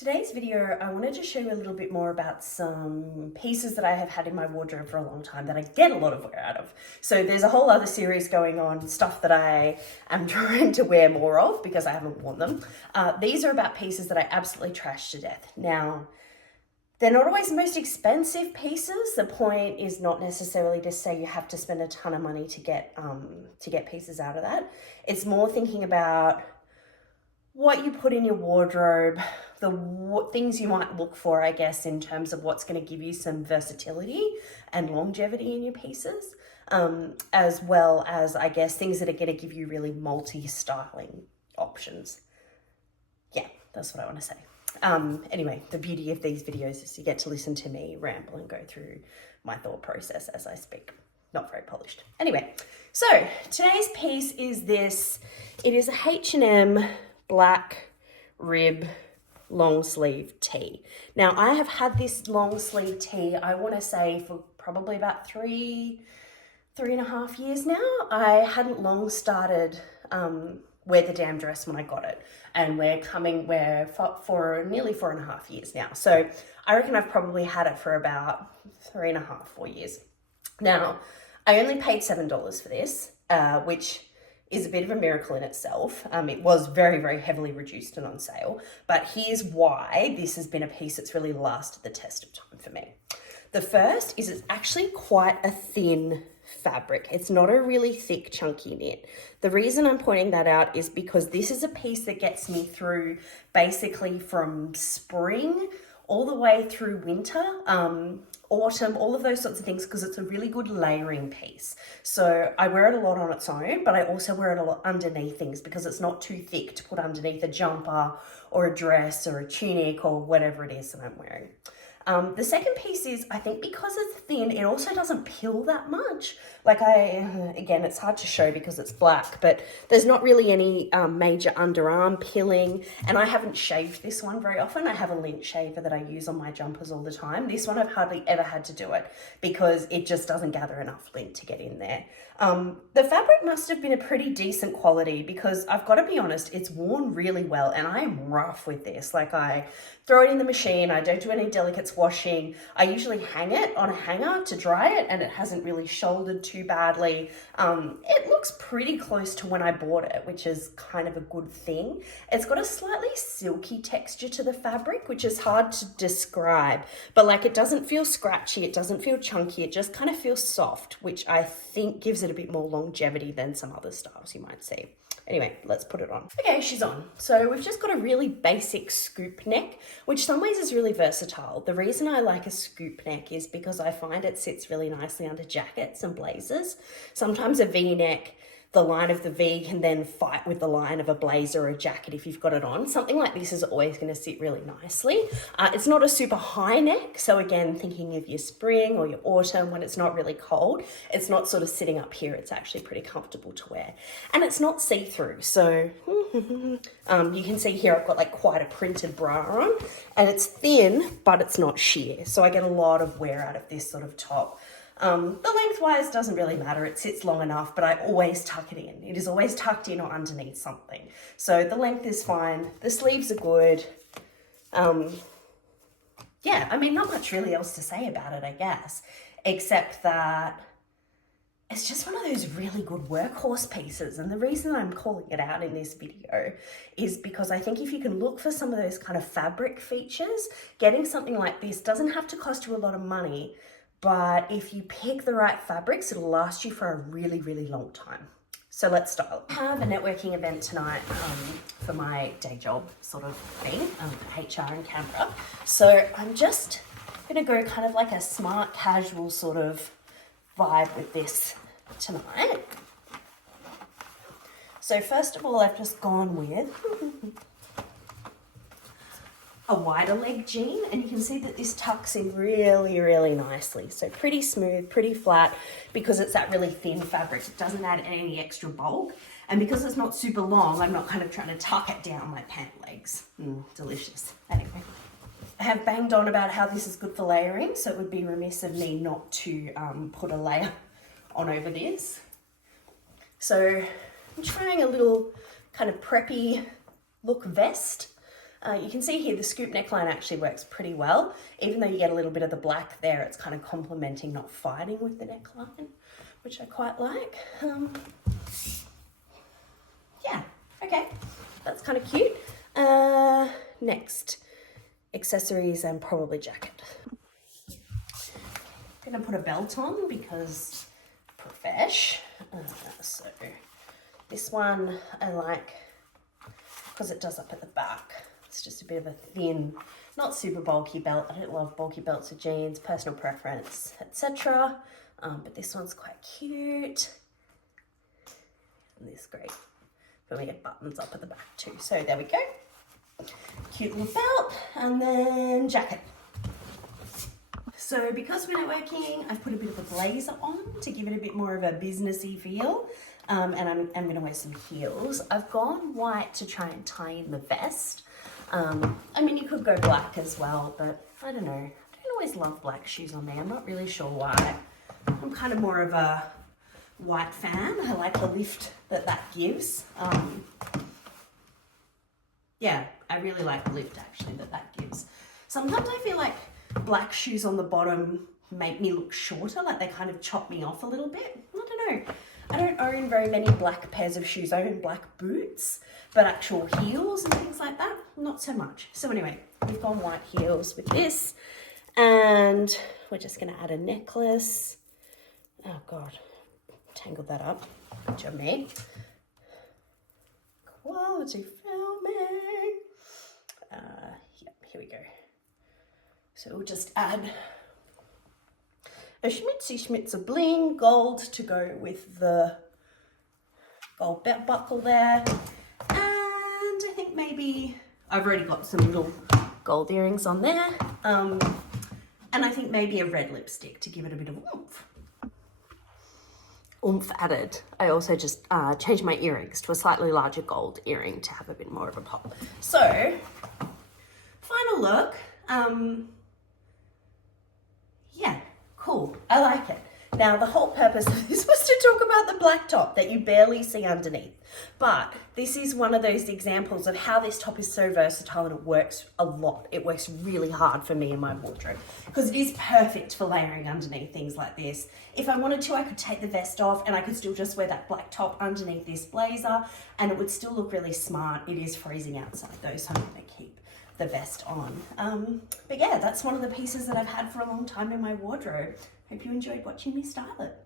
Today's video, I wanted to show you a little bit more about some pieces that I have had in my wardrobe for a long time that I get a lot of wear out of. So there's a whole other series going on, stuff that I am trying to wear more of because I haven't worn them. These are about pieces that I absolutely trash to death. Now, they're not always the most expensive pieces. The point is not necessarily to say you have to spend a ton of money to get pieces out of that. It's more thinking about what you put in your wardrobe, the things you might look for, I guess, in terms of what's going to give you some versatility and longevity in your pieces, as well as, I guess, things that are going to give you really multi-styling options. Yeah, that's what I want to say. Anyway, the beauty of these videos is you get to listen to me ramble and go through my thought process as I speak. Not very polished. Anyway, so today's piece is this. It is a H&M black rib long sleeve tee. Now I have had this long sleeve tee, I want to say, for probably about three and a half years now. I hadn't long started wear the damn dress when I got it, and we're for nearly 4.5 years now. So I reckon I've probably had it for about 3.5, 4 years. Now, I only paid $7 for this, which is a bit of a miracle in itself. It was very, very heavily reduced and on sale, but here's why this has been a piece that's really lasted the test of time for me. The first is it's actually quite a thin fabric. It's not a really thick, chunky knit. The reason I'm pointing that out is because this is a piece that gets me through basically from spring all the way through winter, autumn, all of those sorts of things, because it's a really good layering piece. So I wear it a lot on its own, but I also wear it a lot underneath things because it's not too thick to put underneath a jumper or a dress or a tunic or whatever it is that I'm wearing. The second piece is, I think because it's thin, it also doesn't pill that much. Like again, it's hard to show because it's black, but there's not really any major underarm pilling, and I haven't shaved this one very often. I have a lint shaver that I use on my jumpers all the time. This one I've hardly ever had to do it because it just doesn't gather enough lint to get in there. The fabric must have been a pretty decent quality because I've got to be honest, it's worn really well, and I am rough with this. Like, I throw it in the machine, I don't do any delicate washing. I usually hang it on a hanger to dry it, and it hasn't really shouldered too badly. It looks pretty close to when I bought it, which is kind of a good thing. It's got a slightly silky texture to the fabric, which is hard to describe, but like, it doesn't feel scratchy, it doesn't feel chunky, it just kind of feels soft, which I think gives it a bit more longevity than some other styles you might see. Anyway, let's put it on. Okay, she's on. So we've just got a really basic scoop neck, which some ways is really versatile. The reason I like a scoop neck is because I find it sits really nicely under jackets and blazers. Sometimes a V-neck, the line of the V can then fight with the line of a blazer or a jacket if you've got it on. Something like this is always going to sit really nicely. It's not a super high neck, so again, thinking of your spring or your autumn when it's not really cold, it's not sort of sitting up here. It's actually pretty comfortable to wear. And it's not see-through, so you can see here I've got like quite a printed bra on, and it's thin, but it's not sheer. So I get a lot of wear out of this sort of top. The lengthwise doesn't really matter. It sits long enough, but I always tuck it in. It is always tucked in or underneath something. So the length is fine. The sleeves are good. Yeah, I mean, not much really else to say about it, I guess, except that it's just one of those really good workhorse pieces. And the reason I'm calling it out in this video is because I think if you can look for some of those kind of fabric features, getting something like this doesn't have to cost you a lot of money. But if you pick the right fabrics, it'll last you for a really, really long time. So let's style. I have a networking event tonight for my day job sort of thing, HR in Canberra. So I'm just gonna go kind of like a smart casual sort of vibe with this tonight. So first of all, I've just gone with a wider leg jean, and you can see that this tucks in really, really nicely. So pretty smooth, pretty flat, because it's that really thin fabric. It doesn't add any extra bulk. And because it's not super long, I'm not kind of trying to tuck it down my pant legs. Delicious. Anyway, I have banged on about how this is good for layering, so it would be remiss of me not to put a layer on over this. So I'm trying a little kind of preppy look vest. You can see here the scoop neckline actually works pretty well. Even though you get a little bit of the black there, it's kind of complementing, not fighting with the neckline, which I quite like. Yeah, okay, that's kind of cute. Next, accessories and probably jacket. I'm gonna put a belt on because profesh. So this one I like because it does up at the back. It's just a bit of a thin, not super bulky belt. I don't love bulky belts with jeans, personal preference, etc. But this one's quite cute. And this is great. But we get buttons up at the back too. So there we go. Cute little belt, and then jacket. So because we're networking, I've put a bit of a blazer on to give it a bit more of a businessy feel. And I'm gonna wear some heels. I've gone white to try and tie in the vest. I mean, you could go black as well, but I don't know. I don't always love black shoes on me. I'm not really sure why. I'm kind of more of a white fan. I like the lift that gives. Yeah, I really like the lift actually that gives. Sometimes I feel like black shoes on the bottom make me look shorter, like they kind of chop me off a little bit. I don't know. I don't own very many black pairs of shoes. I own black boots, but actual heels and things like that, not so much. So anyway, we've gone white heels with this, and we're just gonna add a necklace. Oh God, tangled that up. Good job, me. Quality filming. Yep, here we go. So we'll just add a schmitzy schmitzer bling gold to go with the gold belt buckle there. And I think maybe I've already got some little gold earrings on there. And I think maybe a red lipstick to give it a bit of oomph. Oomph added. I also just changed my earrings to a slightly larger gold earring to have a bit more of a pop. So, final look. Yeah, cool. I like it. Now, the whole purpose of this was to talk about the black top that you barely see underneath. But this is one of those examples of how this top is so versatile and it works a lot. It works really hard for me in my wardrobe because it is perfect for layering underneath things like this. If I wanted to, I could take the vest off and I could still just wear that black top underneath this blazer and it would still look really smart. It is freezing outside though, so I'm going to keep the vest on. But yeah, that's one of the pieces that I've had for a long time in my wardrobe. Hope you enjoyed watching me style it.